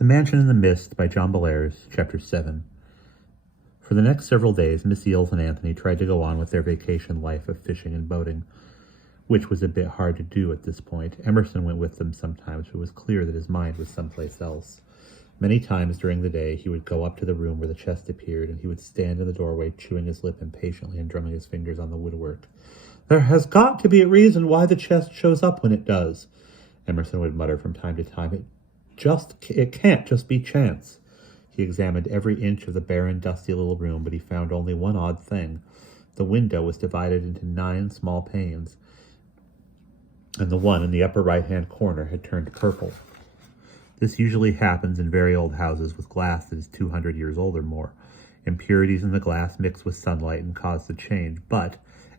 The Mansion in the Mist by John Bellairs, Chapter 7. For the next several days, Miss Eels and Anthony tried to go on with their vacation life of fishing and boating, which was a bit hard to do at this point. Emerson went with them sometimes, but it was clear that his mind was someplace else. Many times during the day, he would go up to the room where the chest appeared, and he would stand in the doorway, chewing his lip impatiently and drumming his fingers on the woodwork. "There has got to be a reason why the chest shows up when it does," Emerson would mutter from time to time. It can't just be chance." He examined every inch of the barren, dusty little room, but he found only one odd thing. The window was divided into 9 small panes, and the one in the upper right-hand corner had turned purple. This usually happens in very old houses with glass that is 200 years old or more. Impurities in the glass mix with sunlight and cause the change, but,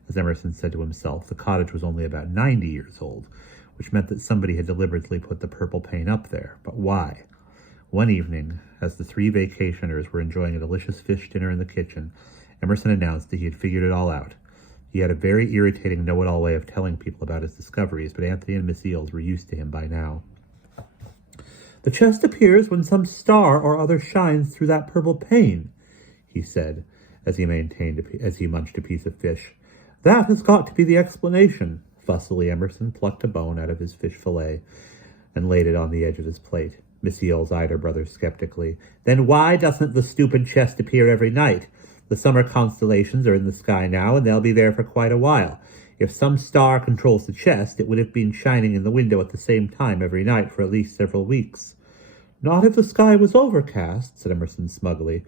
as Emerson said to himself, the cottage was only about 90 years old, which meant that somebody had deliberately put the purple paint up there. But why? One evening, as the 3 vacationers were enjoying a delicious fish dinner in the kitchen, Emerson announced that he had figured it all out. He had a very irritating know-it-all way of telling people about his discoveries, but Anthony and Miss Eels were used to him by now. "The chest appears when some star or other shines through that purple pane," he said, as he munched a piece of fish. "That has got to be the explanation." Fussily, Emerson plucked a bone out of his fish fillet and laid it on the edge of his plate. Miss Eels eyed her brother skeptically. "Then why doesn't the stupid chest appear every night? The summer constellations are in the sky now, and they'll be there for quite a while. If some star controls the chest, it would have been shining in the window at the same time every night for at least several weeks." "Not if the sky was overcast," said Emerson smugly.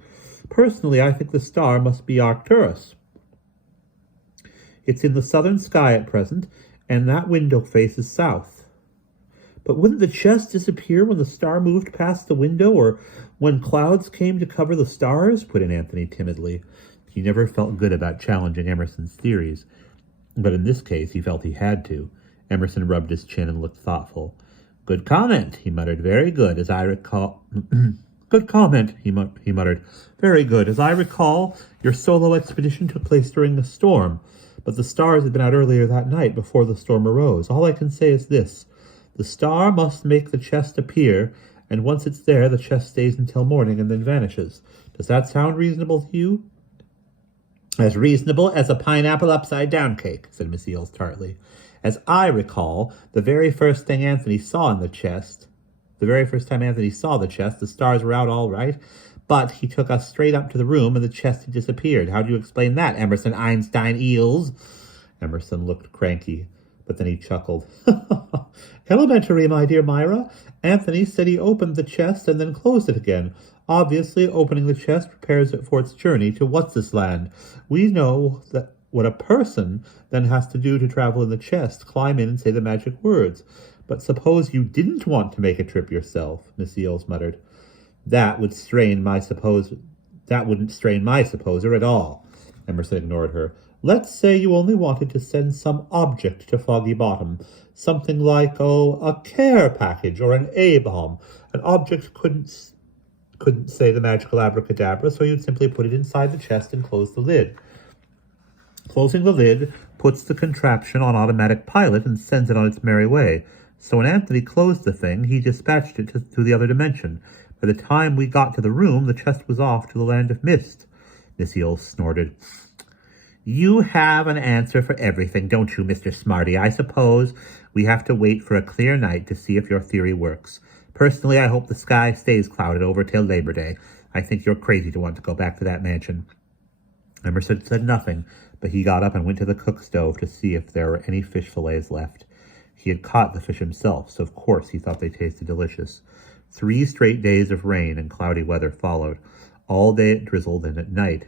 "Personally, I think the star must be Arcturus. It's in the southern sky at present, and that window faces south." "But wouldn't the chest disappear when the star moved past the window, or when clouds came to cover the stars?" put in Anthony timidly. He never felt good about challenging Emerson's theories, but in this case he felt he had to. Emerson rubbed his chin and looked thoughtful. "Good comment," he muttered. "Very good, as I recall..." "Good comment," he muttered. "Very good. As I recall, your solo expedition took place during a storm, but the stars had been out earlier that night before the storm arose. All I can say is this. The star must make the chest appear, and once it's there, the chest stays until morning and then vanishes. Does that sound reasonable to you?" "As reasonable as a pineapple upside-down cake," said Miss Eels tartly. "As I recall, the very first time Anthony saw the chest, the stars were out all right, but he took us straight up to the room and the chest had disappeared. How do you explain that, Emerson Einstein Eels?" Emerson looked cranky, but then he chuckled. "Elementary, my dear Myra. Anthony said he opened the chest and then closed it again. Obviously, opening the chest prepares it for its journey to what's-this-land. We know that what a person then has to do to travel in the chest, climb in and say the magic words. But suppose you didn't want to make a trip yourself," Miss Eels muttered. That wouldn't strain my supposer at all." Emerson ignored her. "Let's say you only wanted to send some object to Foggy Bottom. Something like, a care package or an A-bomb. An object couldn't say the magical abracadabra, so you'd simply put it inside the chest and close the lid. Closing the lid puts the contraption on automatic pilot and sends it on its merry way. So when Anthony closed the thing, he dispatched it to the other dimension. By the time we got to the room, the chest was off to the land of mist." Miss Eels snorted. "You have an answer for everything, don't you, Mr. Smarty? I suppose we have to wait for a clear night to see if your theory works. Personally, I hope the sky stays clouded over till Labor Day. I think you're crazy to want to go back to that mansion." Emerson said nothing, but he got up and went to the cook stove to see if there were any fish fillets left. He had caught the fish himself, so of course he thought they tasted delicious. 3 straight days of rain and cloudy weather followed. All day it drizzled, and at night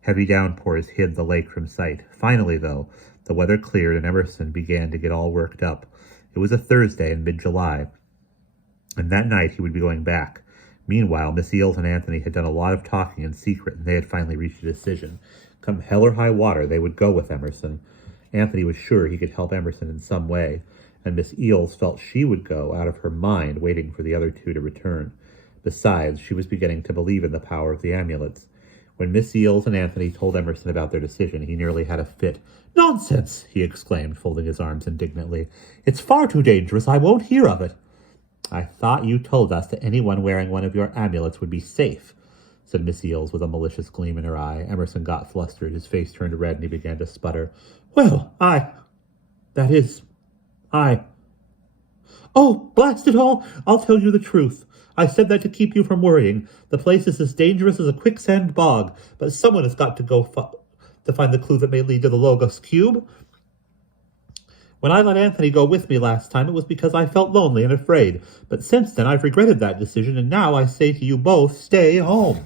heavy downpours hid the lake from sight. Finally, though, the weather cleared and Emerson began to get all worked up. It was a Thursday in mid-July, and that night he would be going back. Meanwhile, Miss Eels and Anthony had done a lot of talking in secret, and they had finally reached a decision. Come hell or high water, they would go with Emerson. Anthony was sure he could help Emerson in some way, and Miss Eels felt she would go out of her mind waiting for the other 2 to return. Besides, she was beginning to believe in the power of the amulets. When Miss Eels and Anthony told Emerson about their decision, he nearly had a fit. "Nonsense!" he exclaimed, folding his arms indignantly. "It's far too dangerous. I won't hear of it." I thought you told us that anyone wearing one of your amulets would be safe, said Miss Eels with a malicious gleam in her eye. Emerson got flustered. His face turned red and he began to sputter. Well, Oh, blast it all! I'll tell you the truth. I said that to keep you from worrying. The place is as dangerous as a quicksand bog, but someone has got to go to find the clue that may lead to the Logos Cube. When I let Anthony go with me last time, it was because I felt lonely and afraid. But since then, I've regretted that decision, and now I say to you both, stay home.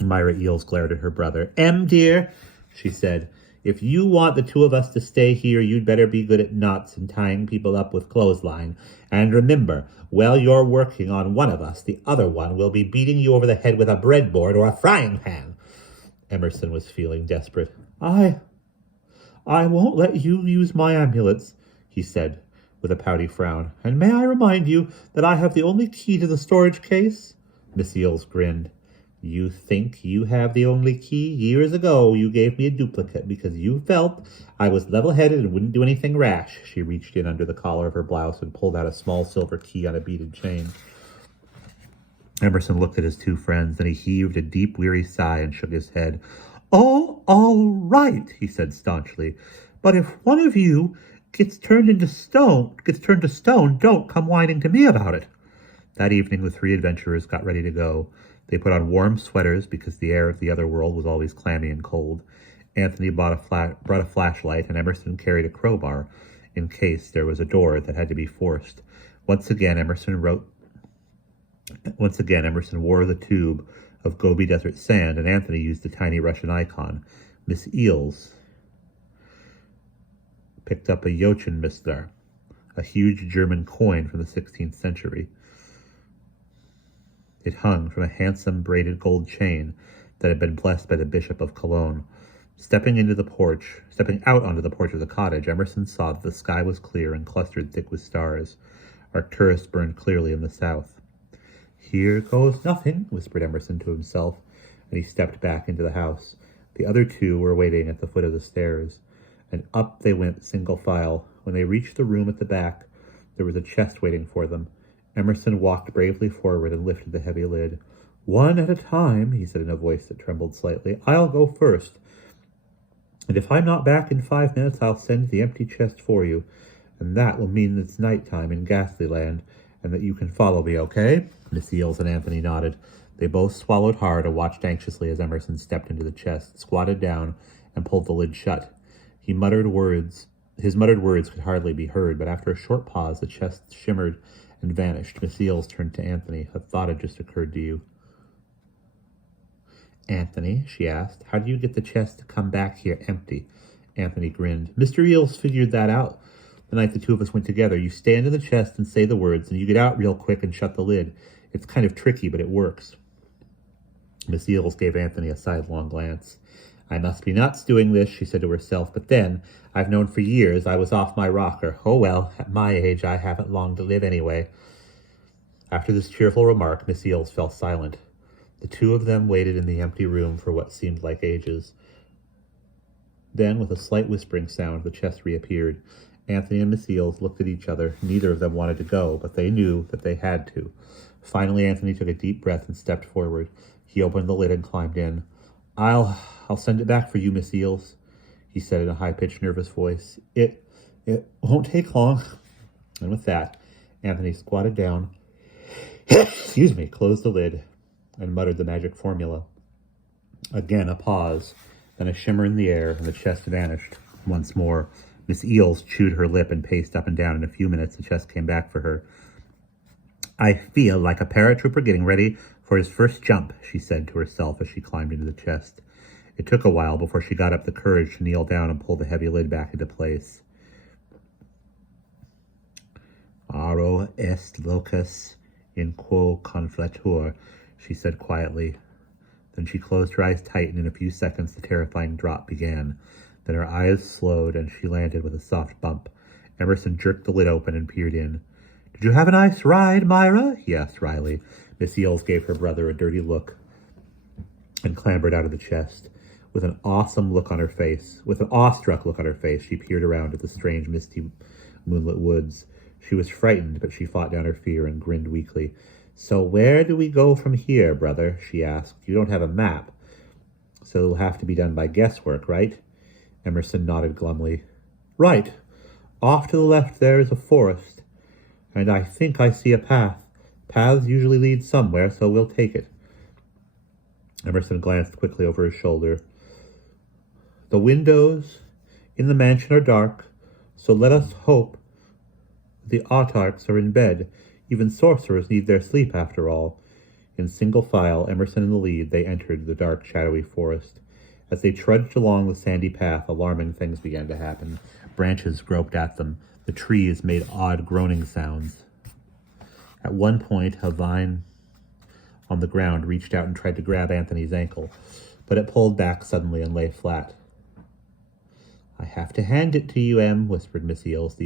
Myra Eels glared at her brother. Em, dear, she said, if you want the two of us to stay here, you'd better be good at knots and tying people up with clothesline. And remember, while you're working on one of us, the other one will be beating you over the head with a breadboard or a frying pan. Emerson was feeling desperate. I won't let you use my amulets, he said, with a pouty frown. And may I remind you that I have the only key to the storage case? Miss Eels grinned. You think you have the only key? Years ago, you gave me a duplicate because you felt I was level-headed and wouldn't do anything rash. She reached in under the collar of her blouse and pulled out a small silver key on a beaded chain. Emerson looked at his two friends, then he heaved a deep, weary sigh and shook his head. Oh, all right, he said staunchly. But if one of you gets turned to stone, don't come whining to me about it. That evening, the three adventurers got ready to go. They put on warm sweaters because the air of the other world was always clammy and cold. Anthony brought a flashlight, and Emerson carried a crowbar in case there was a door that had to be forced. Once again, Emerson wore the tube of Gobi Desert sand, and Anthony used the tiny Russian icon. Miss Eels picked up a Jochenmeister, a huge German coin from the 16th century. It hung from a handsome braided gold chain that had been blessed by the Bishop of Cologne. Stepping out onto the porch of the cottage, Emerson saw that the sky was clear and clustered thick with stars. Arcturus burned clearly in the south. Here goes nothing, whispered Emerson to himself, and he stepped back into the house. The other two were waiting at the foot of the stairs, and up they went single file. When they reached the room at the back, there was a chest waiting for them. Emerson walked bravely forward and lifted the heavy lid. One at a time, he said in a voice that trembled slightly. I'll go first. And if I'm not back in 5 minutes, I'll send the empty chest for you. And that will mean it's nighttime in Ghastly Land, and that you can follow me, okay? Miss Eels and Anthony nodded. They both swallowed hard and watched anxiously as Emerson stepped into the chest, squatted down, and pulled the lid shut. His muttered words could hardly be heard, but after a short pause, the chest shimmered and vanished. Miss Eels turned to Anthony. A thought had just occurred to you. Anthony, she asked, how do you get the chest to come back here empty? Anthony grinned. Mr. Eels figured that out the night the two of us went together. You stand in the chest and say the words, and you get out real quick and shut the lid. It's kind of tricky, but it works. Miss Eels gave Anthony a sidelong glance. I must be nuts doing this, she said to herself, but then, I've known for years I was off my rocker. Oh well, at my age I haven't long to live anyway. After this cheerful remark, Miss Eels fell silent. The two of them waited in the empty room for what seemed like ages. Then, with a slight whispering sound, the chest reappeared. Anthony and Miss Eels looked at each other. Neither of them wanted to go, but they knew that they had to. Finally, Anthony took a deep breath and stepped forward. He opened the lid and climbed in. I'll send it back for you, Miss Eels, he said in a high-pitched, nervous voice. It won't take long. And with that, Anthony squatted down, closed the lid, and muttered the magic formula. Again, a pause, then a shimmer in the air, and the chest vanished. Once more, Miss Eels chewed her lip and paced up and down. In a few minutes, the chest came back for her. I feel like a paratrooper getting ready for his first jump, she said to herself as she climbed into the chest. It took a while before she got up the courage to kneel down and pull the heavy lid back into place. Aro est locus in quo conflatur, she said quietly. Then she closed her eyes tight, and in a few seconds the terrifying drop began. Then her eyes slowed, and she landed with a soft bump. Emerson jerked the lid open and peered in. Did you have a nice ride, Myra? He asked wryly. Miss Eels gave her brother a dirty look and clambered out of the chest. With an awestruck look on her face, she peered around at the strange, misty, moonlit woods. She was frightened, but she fought down her fear and grinned weakly. "So where do we go from here, brother?" she asked. "You don't have a map, so it'll have to be done by guesswork, right?" Emerson nodded glumly. "Right. Off to the left there is a forest, and I think I see a path. Paths usually lead somewhere, so we'll take it." Emerson glanced quickly over his shoulder. "The windows in the mansion are dark, so let us hope the autarchs are in bed. Even sorcerers need their sleep, after all." In single file, Emerson in the lead, they entered the dark, shadowy forest. As they trudged along the sandy path, alarming things began to happen. Branches groped at them. The trees made odd groaning sounds. At one point, a vine on the ground reached out and tried to grab Anthony's ankle, but it pulled back suddenly and lay flat. "I have to hand it to you, Em," whispered Miss Eels.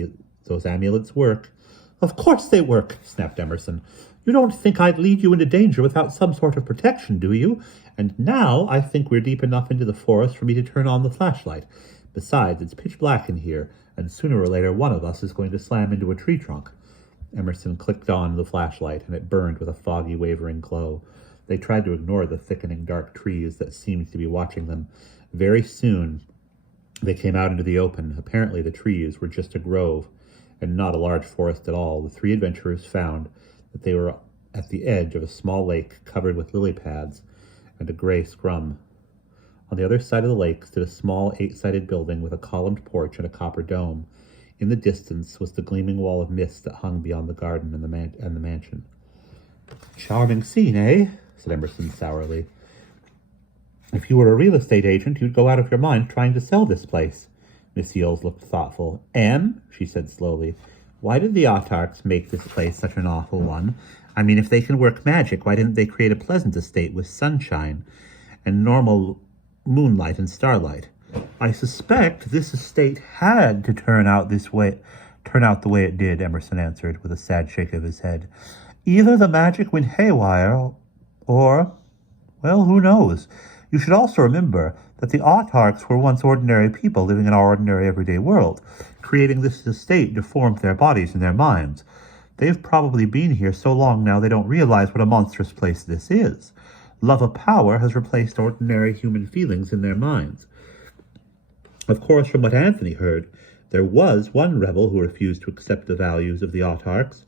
"Those amulets work." "Of course they work," snapped Emerson. "You don't think I'd lead you into danger without some sort of protection, do you? And now I think we're deep enough into the forest for me to turn on the flashlight. Besides, it's pitch black in here, and sooner or later one of us is going to slam into a tree trunk." Emerson clicked on the flashlight, and it burned with a foggy, wavering glow. They tried to ignore the thickening dark trees that seemed to be watching them. Very soon, they came out into the open. Apparently, the trees were just a grove, and not a large forest at all. The three adventurers found that they were at the edge of a small lake covered with lily pads and a gray scrum. On the other side of the lake stood a small 8-sided building with a columned porch and a copper dome. In the distance was the gleaming wall of mist that hung beyond the garden and the mansion. "Charming scene, eh?" said Emerson sourly. "If you were a real estate agent, you'd go out of your mind trying to sell this place." Miss Eels looked thoughtful. "Em," she said slowly, "why did the autarchs make this place such an awful one? I mean, if they can work magic, why didn't they create a pleasant estate with sunshine and normal moonlight and starlight? I suspect this estate had to turn out the way it did," Emerson answered, with a sad shake of his head. "Either the magic went haywire, or, well, who knows? You should also remember that the autarchs were once ordinary people living in our ordinary everyday world. Creating this estate deformed their bodies and their minds. They've probably been here so long now they don't realize what a monstrous place this is. Love of power has replaced ordinary human feelings in their minds. Of course, from what Anthony heard, there was one rebel who refused to accept the values of the autarchs,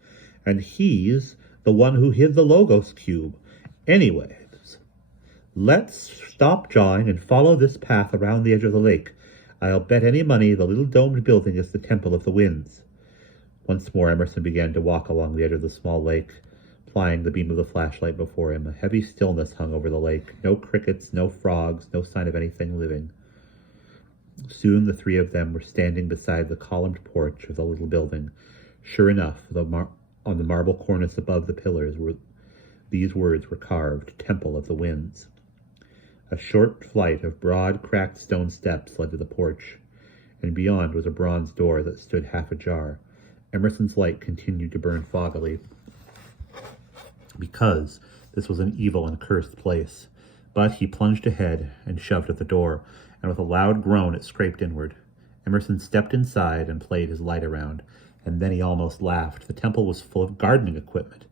and he's the one who hid the Logos Cube. Anyways, let's stop jawing and follow this path around the edge of the lake. I'll bet any money the little domed building is the Temple of the Winds." Once more Emerson began to walk along the edge of the small lake, plying the beam of the flashlight before him. A heavy stillness hung over the lake. No crickets, no frogs, no sign of anything living. Soon the three of them were standing beside the columned porch of the little building. Sure enough, on the marble cornice above the pillars these words were carved, "Temple of the Winds." A short flight of broad, cracked stone steps led to the porch, and beyond was a bronze door that stood half ajar. Emerson's light continued to burn foggily, because this was an evil and cursed place. But he plunged ahead and shoved at the door, and with a loud groan it scraped inward. Emerson stepped inside and played his light around, and then he almost laughed. The temple was full of gardening equipment.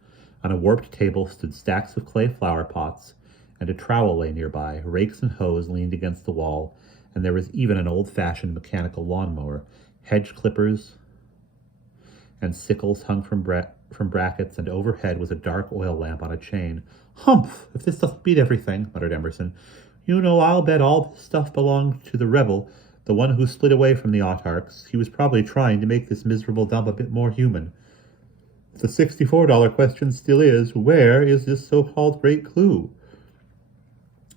On a warped table stood stacks of clay flower pots, and a trowel lay nearby. Rakes and hoes leaned against the wall, and there was even an old-fashioned mechanical lawnmower. Hedge clippers and sickles hung from brackets, and overhead was a dark oil lamp on a chain. "Humph! If this doesn't beat everything," muttered Emerson. "You know, I'll bet all this stuff belonged to the rebel, the one who split away from the autarchs. He was probably trying to make this miserable dump a bit more human. The $64 question still is, where is this so-called great clue?"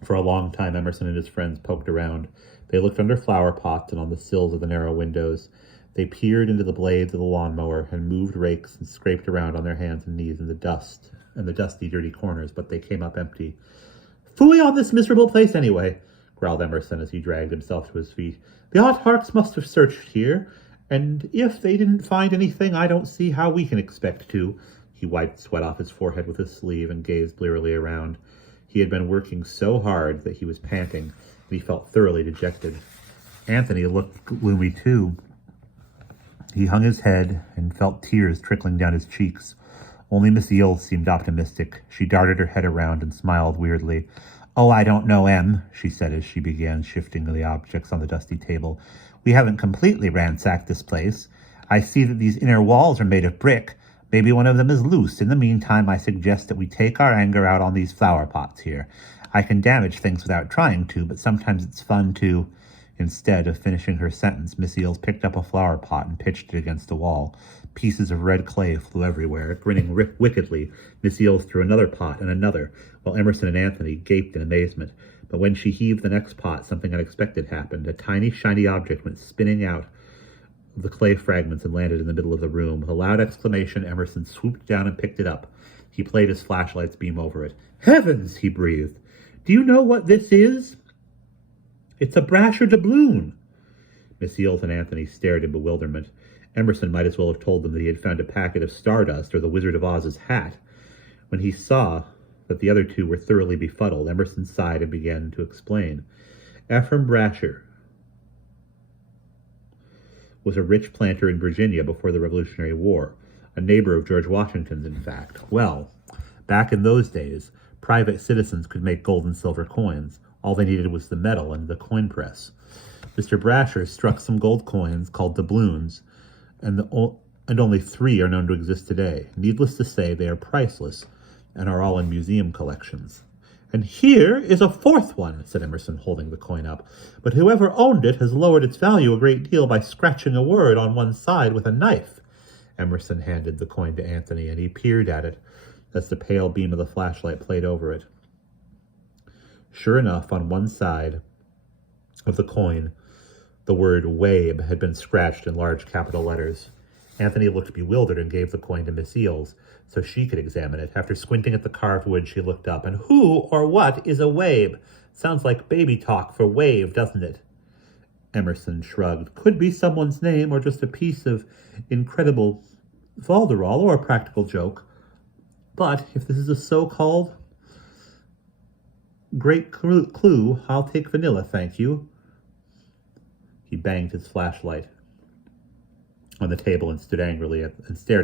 For a long time, Emerson and his friends poked around. They looked under flower pots and on the sills of the narrow windows. They peered into the blades of the lawnmower and moved rakes and scraped around on their hands and knees in the dust and the dusty, dirty corners, but they came up empty. "Phooey on this miserable place anyway," growled Emerson as he dragged himself to his feet. "The autarchs must have searched here, and if they didn't find anything, I don't see how we can expect to." He wiped sweat off his forehead with his sleeve and gazed blearily around. He had been working so hard that he was panting, and he felt thoroughly dejected. Anthony looked gloomy too. He hung his head and felt tears trickling down his cheeks. Only Miss Eels seemed optimistic. She darted her head around and smiled weirdly. "Oh, I don't know, Em," she said as she began shifting the objects on the dusty table. "We haven't completely ransacked this place. I see that these inner walls are made of brick. Maybe one of them is loose. In the meantime, I suggest that we take our anger out on these flower pots here. I can damage things without trying to, but sometimes it's fun to—" Instead of finishing her sentence, Miss Eels picked up a flower pot and pitched it against the wall. Pieces of red clay flew everywhere. Grinning wickedly, Miss Eels threw another pot and another, while Emerson and Anthony gaped in amazement. But when she heaved the next pot, something unexpected happened. A tiny, shiny object went spinning out of the clay fragments and landed in the middle of the room. With a loud exclamation, Emerson swooped down and picked it up. He played his flashlight's beam over it. "Heavens!" he breathed. "Do you know what this is?" "It's a brasher doubloon." Miss Eels and Anthony stared in bewilderment. Emerson might as well have told them that he had found a packet of stardust or the Wizard of Oz's hat. When he saw that the other two were thoroughly befuddled, Emerson sighed and began to explain. Ephraim Brasher was a rich planter in Virginia before the Revolutionary War, a neighbor of George Washington's, in fact. Well, back in those days, private citizens could make gold and silver coins. All they needed was the metal and the coin press. Mr. Brasher struck some gold coins called doubloons, and only 3 are known to exist today. Needless to say, they are priceless and are all in museum collections. "And here is a 4th one," said Emerson, holding the coin up. "But whoever owned it has lowered its value a great deal by scratching a word on one side with a knife." Emerson handed the coin to Anthony, and he peered at it as the pale beam of the flashlight played over it. Sure enough, on one side of the coin, the word "Wabe" had been scratched in large capital letters. Anthony looked bewildered and gave the coin to Miss Eels so she could examine it. After squinting at the carved wood, she looked up. "And who or what is a wabe? Sounds like baby talk for wave, doesn't it?" Emerson shrugged. "Could be someone's name or just a piece of incredible folderol or a practical joke. But if this is a so-called great clue, I'll take vanilla, thank you." He banged his flashlight on the table and stared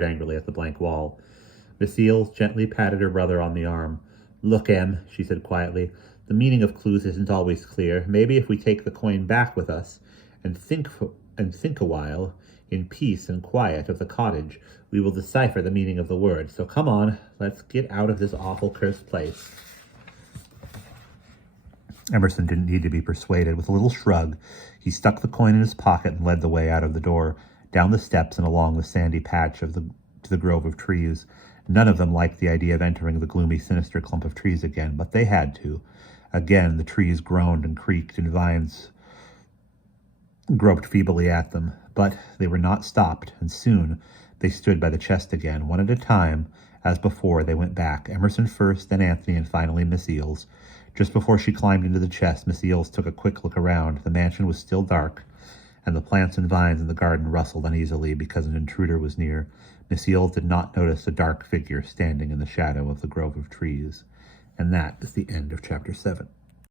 angrily at the blank wall. Miss Eels gently patted her brother on the arm. "Look, Em," she said quietly, "the meaning of clues isn't always clear. Maybe if we take the coin back with us and think a while, in peace and quiet of the cottage, we will decipher the meaning of the word. So come on, let's get out of this awful cursed place." Emerson didn't need to be persuaded. With a little shrug, he stuck the coin in his pocket and led the way out of the door, down the steps and along the sandy patch to the grove of trees. None of them liked the idea of entering the gloomy, sinister clump of trees again, but they had to. Again, the trees groaned and creaked, and vines groped feebly at them. But they were not stopped, and soon they stood by the chest again. One at a time, as before, they went back. Emerson first, then Anthony, and finally Miss Eels. Just before she climbed into the chest, Miss Eels took a quick look around. The mansion was still dark, and the plants and vines in the garden rustled uneasily because an intruder was near. Miss Eels did not notice a dark figure standing in the shadow of the grove of trees. And that is the end of Chapter 7.